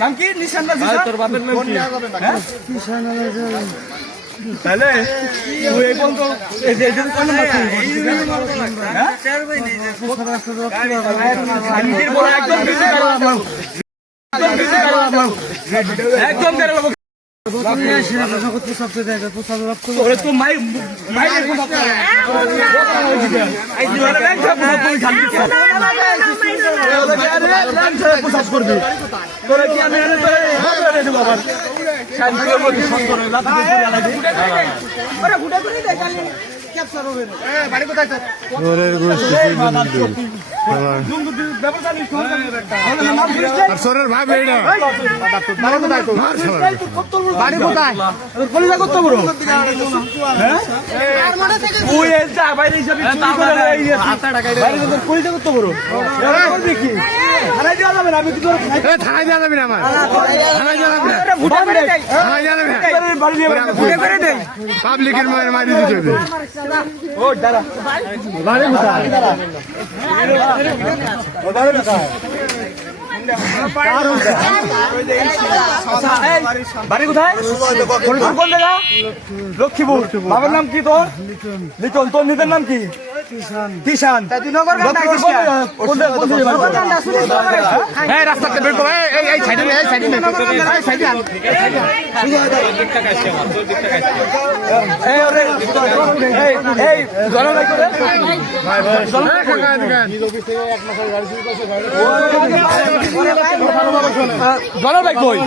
নাম কি? নিশান না জিশান? তোর বাপের নাম কি? তাহলে তুই এই বলতো এই যে কোন নাম্বার তুই? হ্যাঁ? খানকির বড় একদম বেশি কারো একদম কারো ওরে তো মাই মাইরে কোন বাপ আই দিওয়ালে ব্যাংক পুরো খালি প্রসাদ করবি তোরে কি আমি এনে তোরে দেব বাবা শান্তির মধ্যে সুন্দর লাতি দিয়ে লাগি আরে গুটা করে দেখ খালি ক্যাপচার হবে না এ বাড়ি কোথায় তোর ওরের গোষ্ঠী ব্যবস্থা নিস আর সরের ভাই বেড়া বাড়ি কোথায় তোর বাড়ি কোথায় তোর কলিজা কত বড় হ্যাঁ আর মনে থেকে তুই এই যা বাইরে হিসাবে চুরি করে এই হাতে টাকা বাইরে তোর কলিজা কত বড় করবি কি থানায় যাওয়া যাবে না আমি কি তোর এ থানায় যাওয়া যাবে না আমার থানায় যাওয়া যাবে না ভুটা করে দেই থানায় যাওয়া যাবে না বাড়ি নিয়ে ভুটা করে দেই পাবলিকের মারি দিতে হবে ও দাঁড়া বাড়ি কোথায় বাড়ি কোথায় বাড়ি কোথায় কোন জায়গা? লক্ষ্মীপুর। বাবার নাম কি তোর? লিটন। তোর নিজের নাম কি? কিষান। রাস্তাতে বের করো এই সাইডে এই সাইডে এই সাইডে জলের বাইক কই?